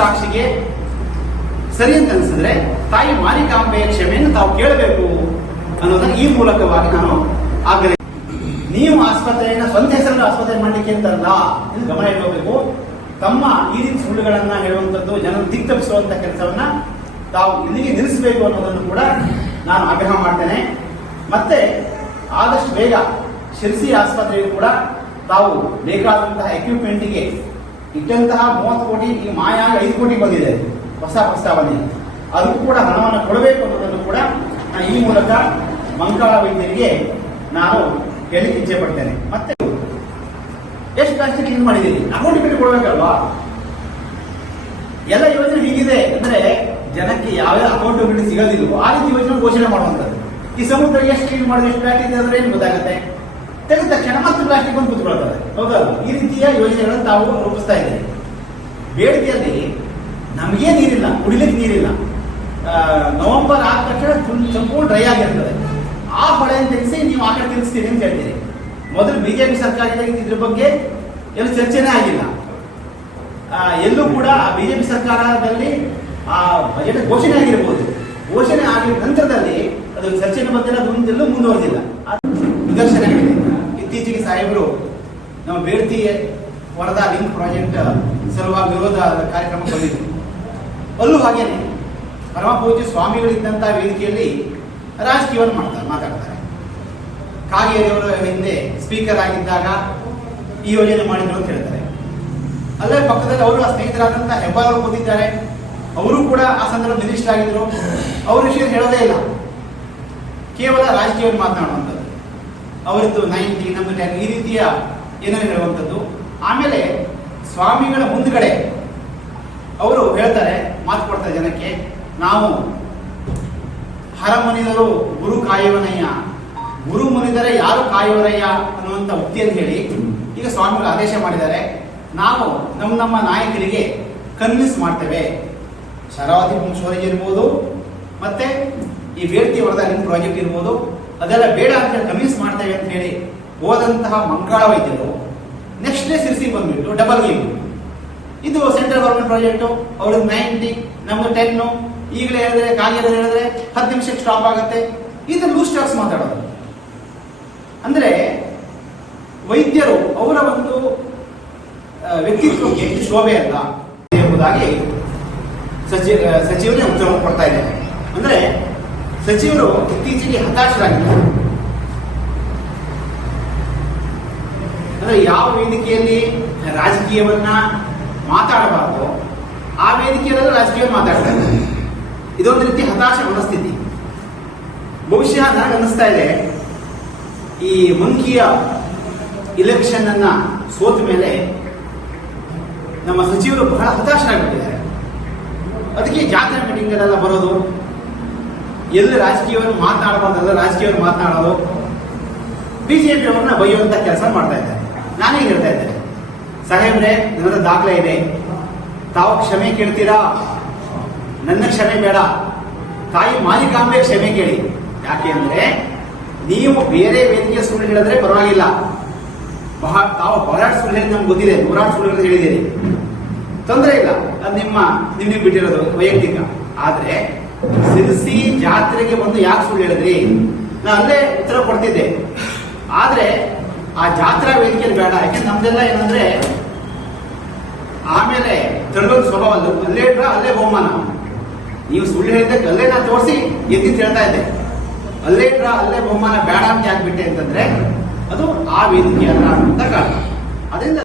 ಸಾಕ್ಷಿಗೆ ಸರಿ ಅಂತ ಅನಿಸಿದ್ರೆ ತಾಯಿ ಮಾರಿಕಾಂಬೆಯ ಕ್ಷಮೆಯನ್ನು ತಾವು ಕೇಳಬೇಕು ಅನ್ನೋದನ್ನ ಈ ಮೂಲಕವಾಗಿ ನಾನು ಆಗ್ರಹ. ನೀವು ಆಸ್ಪತ್ರೆಯನ್ನ ಸ್ವಂತ ಹೆಸರನ್ನು ಆಸ್ಪತ್ರೆ ಮಾಡಲಿಕ್ಕೆ ಅಂತಲ್ಲ, ಇದು ಗಮನ ಇಡಬೇಕು. ತಮ್ಮ ಈ ರೀತಿ ಸುಳ್ಳುಗಳನ್ನ ಹೇಳುವಂಥದ್ದು, ಜನರು ದಿಕ್ತಪ್ಪಿಸುವಂತ ಕೆಲಸವನ್ನ ತಾವು ಇಲ್ಲಿಗೆ ನಿಲ್ಲಿಸಬೇಕು ಅನ್ನೋದನ್ನು ಕೂಡ ನಾನು ಆಗ್ರಹ ಮಾಡ್ತೇನೆ. ಮತ್ತೆ ಆದಷ್ಟು ಬೇಗ ಶಿರಸಿ ಆಸ್ಪತ್ರೆಯು ಕೂಡ ತಾವು ಬೇಕಾದಂತಹ ಎಕ್ವಿಪ್ಮೆಂಟ್ಗೆ ಇಟ್ಟಂತಹ 30 ಕೋಟಿ ಈಗ ಮಾಯ 5 ಕೋಟಿ ಬಂದಿದೆ ಹೊಸ ಪ್ರಸ್ತಾವನೆ, ಅದಕ್ಕೂ ಕೂಡ ಹಣವನ್ನು ಕೊಡಬೇಕು ಅನ್ನೋದನ್ನು ಕೂಡ ಈ ಮೂಲಕ ಮಂಕಾಳ ವೈದ್ಯರಿಗೆ ನಾನು ಹೇಳಿ ಇಚ್ಛೆ ಪಡ್ತೇನೆ. ಮತ್ತೆ ಎಷ್ಟು ಪ್ಲಾಸ್ಟಿಕ್ ಯೂಸ್ ಮಾಡಿದ್ದೀರಿ, ಅಕೌಂಟಬಿಲಿಟಿ ಕೊಡಬೇಕಲ್ವಾ? ಎಲ್ಲ ಯೋಜನೆ ಹೀಗಿದೆ ಅಂದ್ರೆ ಜನಕ್ಕೆ ಯಾವ್ಯಾವ ಅಕೌಂಟಬಿಲಿಟಿ ಸಿಗೋದಿಲ್ವೋ ಆ ರೀತಿ ಯೋಜನೆ ಘೋಷಣೆ ಮಾಡುವಂಥದ್ದು. ಈ ಸಮುದ್ರ ಎಷ್ಟು ಕ್ಲೀನ್ ಮಾಡಿದ್ರೆ ಎಷ್ಟು ಪ್ಲಾಸ್ಟಿಕ್ ಅಂದ್ರೆ ಏನು ಗೊತ್ತಾಗುತ್ತೆ? ತೆಗೆದ ತಕ್ಷಣ ಮತ್ತೆ ಪ್ಲಾಸ್ಟಿಕ್ ಬಂದು ಕೂತ್ಕೊಳ್ತದೆ, ಹೌದಲ್ಲ? ಈ ರೀತಿಯ ಯೋಜನೆಗಳನ್ನು ತಾವು ರೂಪಿಸ್ತಾ ಇದ್ದೀರಿ. ಬೇಡಿಕೆಯಲ್ಲಿ ನಮಗೇ ನೀರಿಲ್ಲ, ಕುಡಿಲಿಕ್ಕೆ ನೀರಿಲ್ಲ. ನವೆಂಬರ್ ಆದ ತಕ್ಷಣ ಸಂಪೂರ್ಣ ಡ್ರೈ ಆಗಿರ್ತದೆ. ಆ ಹೊಳೆಯನ್ನು ತೆಗೆಸಿ ನೀವು ಆ ಕಡೆ ತಿನ್ನಿಸ್ತೀರಿ ಅಂತ ಹೇಳ್ತೀರಿ. ಮೊದಲು ಬಿಜೆಪಿ ಸರ್ಕಾರದಲ್ಲಿ ಇದ್ರ ಬಗ್ಗೆ ಎಲ್ಲೂ ಚರ್ಚೆನೇ ಆಗಿಲ್ಲ. ಎಲ್ಲೂ ಕೂಡ ಬಿಜೆಪಿ ಸರ್ಕಾರದಲ್ಲಿ ಆ ಬಜೆಟ್ ಘೋಷಣೆ ಆಗಿರ್ಬೋದು, ಘೋಷಣೆ ಆಗಿದ ನಂತರದಲ್ಲಿ ಅದು ಚರ್ಚೆಗೆ ಬಂದಿಲ್ಲ, ಎಲ್ಲೂ ಮುಂದುವರೆದಿಲ್ಲ. ನಿದರ್ಶನಗಳಿದೆ. ಇತ್ತೀಚೆಗೆ ಸಾಹೇಬರು ನಮ್ಮ ಬೇಡ್ತಿ ವರದಾ ಲಿಂಕ್ ಪ್ರಾಜೆಕ್ಟ್ ಸಲುವಾಗಿ ವಿರೋಧ ಕಾರ್ಯಕ್ರಮ ಬಂದಿದ್ರು. ಅಲ್ಲೂ ಹಾಗೇನೆ ಪರಮ ಪೂಜ್ಯ ಸ್ವಾಮಿಗಳಿದ್ದಂತಹ ವೇದಿಕೆಯಲ್ಲಿ ರಾಜಕೀಯವನ್ನು ಮಾತಾಡ್ತಾರೆ. ಕಾಗೇರಿಯವರ ಹಿಂದೆ ಸ್ಪೀಕರ್ ಆಗಿದ್ದಾಗ ಈ ಯೋಜನೆ ಮಾಡಿದ್ರು ಅಂತ ಹೇಳ್ತಾರೆ. ಅಲ್ಲೇ ಪಕ್ಕದಲ್ಲಿ ಅವರು ಆ ಸ್ನೇಹಿತರಾದಂತಹ ಹೆಬ್ಬಾರ್ ಅವರು ಕೂತಿದ್ದಾರೆ, ಅವರು ಕೂಡ ಆ ಸಂದರ್ಭ ಮಿನಿಸ್ಟರ್ ಆಗಿದ್ರು. ಅವ್ರ ವಿಷಯ ಹೇಳೋದೇ ಇಲ್ಲ, ಕೇವಲ ರಾಜಕೀಯವನ್ನು ಮಾತನಾಡುವಂಥದ್ದು. ಅವರದ್ದು 90 ನಮ್ದು 10 ಈ ರೀತಿಯ ಏನೇನು ಹೇಳುವಂಥದ್ದು. ಆಮೇಲೆ ಸ್ವಾಮಿಗಳ ಮುಂದ್ಗಡೆ ಅವರು ಹೇಳ್ತಾರೆ, ಮಾತು ಕೊಡ್ತಾರೆ ಜನಕ್ಕೆ, ನಾವು ಹರ ಮುನಿದರು ಗುರು ಕಾಯುವನಯ್ಯ, ಗುರು ಮುನಿದರೆ ಯಾರು ಕಾಯುವರಯ್ಯ ಅನ್ನುವಂಥ ಉಕ್ತಿಯನ್ನು ಹೇಳಿ ಈಗ ಸ್ವಾಮಿಗಳು ಆದೇಶ ಮಾಡಿದ್ದಾರೆ. ನಾವು ನಮ್ಮ ನಾಯಕರಿಗೆ ಕನ್ವಿನ್ಸ್ ಮಾಡ್ತೇವೆ. ಶರಾವತಿ ಸ್ಟೋರೇಜ್ ಇರ್ಬೋದು, ಮತ್ತೆ ಈ ಬೇಡ್ತಿ ವರದಾ ಲಿಂಕ್ ಪ್ರಾಜೆಕ್ಟ್ ಇರ್ಬೋದು, ಅದೆಲ್ಲ ಬೇಡ ಅಂತ ಕನ್ವಿನ್ಸ್ ಮಾಡ್ತೇವೆ ಅಂತ ಹೇಳಿ ಹೋದಂತಹ ಮಂಕಾಳ ವೈದ್ಯರು ನೆಕ್ಸ್ಟ್ ಡೇ ಸಿರ್ಸಿ ಬಂದ್ಬಿಟ್ಟು ಡಬಲ್ ಗೇಮ್. ಇದು ಸೆಂಟ್ರಲ್ ಗವರ್ಮೆಂಟ್ ಪ್ರಾಜೆಕ್ಟು, ಅವ್ರದ್ದು 90 ನಮ್ದು 10. ಈಗಲೇ ಹೇಳಿದ್ರೆ ಕಾಗೇರಿ ಹೇಳಿದ್ರೆ 10 ನಿಮಿಷಕ್ಕೆ ಸ್ಟಾಪ್ ಆಗುತ್ತೆ. ಇದು ಲೂಸ್ ಟಾಕ್ಸ್ ಮಾತಾಡೋದು. ಅಂದ್ರೆ ವೈದ್ಯರು ಅವರ ಒಂದು ವ್ಯಕ್ತಿತ್ವಕ್ಕೆ ಶೋಭೆ ಅಲ್ಲ ಎಂಬುದಾಗಿ ಸಚಿವರೇ ಉತ್ತರ ಕೊಡ್ತಾ ಇದ್ದಾರೆ. ಅಂದ್ರೆ ಸಚಿವರು ಇತ್ತೀಚೆಗೆ ಹತಾಶರಾಗಿದ್ದಾರೆ. ಅಂದ್ರೆ ಯಾವ ವೇದಿಕೆಯಲ್ಲಿ ರಾಜಕೀಯವನ್ನ ಮಾತಾಡಬಾರ್ದು ಆ ವೇದಿಕೆಯಲ್ಲೂ ರಾಜಕೀಯ ಮಾತಾಡ್ತಾ ಇದ್ದಾರೆ. ಇದೊಂದು ರೀತಿ ಹತಾಶ ಮನಸ್ಥಿತಿ. ಬಹುಶಃ ನನಗೆ ಅನ್ನಿಸ್ತಾ ಇದೆ, ಈ ಮಂಕಿಯ ಇಲೆಕ್ಷನ್ ಅನ್ನ ಸೋತ ಮೇಲೆ ನಮ್ಮ ಸಚಿವರು ಬಹಳ ಹತಾಶರಾಗಿಬಿಟ್ಟಿದ್ದಾರೆ. ಅದಕ್ಕೆ ಜಾತ್ರೆ ಮೀಟಿಂಗ್ ಅಲ್ಲೆಲ್ಲ ಬರೋದು, ಎಲ್ಲಿ ರಾಜಕೀಯವನ್ನು ಮಾತನಾಡಬಾರ್ದಲ್ಲ ರಾಜಕೀಯವನ್ನು ಮಾತನಾಡೋದು, ಬಿಜೆಪಿ ಅವರನ್ನ ಬೈಯುವಂತ ಕೆಲಸ ಮಾಡ್ತಾ ಇದ್ದಾರೆ. ನಾನೇ ಹೇಳ್ತಾ ಇದ್ದೇನೆ, ಸಾಹೇಬ್ರೆ ನನ್ನ ದಾಖಲೆ ಇದೆ, ತಾವು ಕ್ಷಮೆ ಕೇಳ್ತೀರಾ? ನನ್ನ ಕ್ಷಮೆ ಬೇಡ, ತಾಯಿ ಮಾರಿಕಾಂಬೆ ಕ್ಷಮೆ ಕೇಳಿ. ಯಾಕೆ ಅಂದ್ರೆ ನೀವು ಬೇರೆ ವೇದಿಕೆ ಸುಳ್ಳು ಹೇಳಿದ್ರೆ ಪರವಾಗಿಲ್ಲ, ತಾವು ಬಹಳಷ್ಟು ಸುಳ್ಳು ಹೇಳಿ ನಮ್ಗೆ ಗೊತ್ತಿದೆ, 100 ಸುಳ್ಳು ಹೇಳಿದ್ದೀರಿ, ತೊಂದರೆ ಇಲ್ಲ, ಅದು ನೀವು ಬಿಟ್ಟಿರೋದು ವೈಯಕ್ತಿಕ. ಆದ್ರೆ ಸಿರ್ಸಿ ಜಾತ್ರೆಗೆ ಬಂದು ಯಾಕೆ ಸುಳ್ಳು ಹೇಳಿದ್ರಿ? ನಾನು ಅಲ್ಲೇ ಉತ್ತರ ಕೊಡ್ತಿದ್ದೆ. ಆದ್ರೆ ಆ ಜಾತ್ರಾ ವೇದಿಕೆಯಲ್ಲಿ ಬೇಡ. ಯಾಕೆ ನಮ್ದೆಲ್ಲ ಏನಂದ್ರೆ ಆಮೇಲೆ ತಳ್ಳೋದು ಸ್ವಭಾವ. ಅಲ್ಲೇ ಇಟ್ರ ಅಲ್ಲೇ ಬಹುಮಾನ. ನೀವು ಸುಳ್ಳು ಹೇಳಿದ್ದಕ್ಕೆ ಅಲ್ಲೇ ನಾನು ತೋರಿಸಿ ಎದ್ದಿದ್ದು ಹೇಳ್ತಾ ಇದ್ದೆ. ಅಲ್ಲೇ ಇಟ್ರ ಅಲ್ಲೇ ಬಹುಮಾನ ಬೇಡ ಅಂತ ಯಾಕೆ ಬಿಟ್ಟೆ ಅಂತಂದ್ರೆ ಅದು ಆ ವೇದಿಕೆ ಅಲ್ಲ ಅಂತ ಕಾರಣ. ಅದರಿಂದ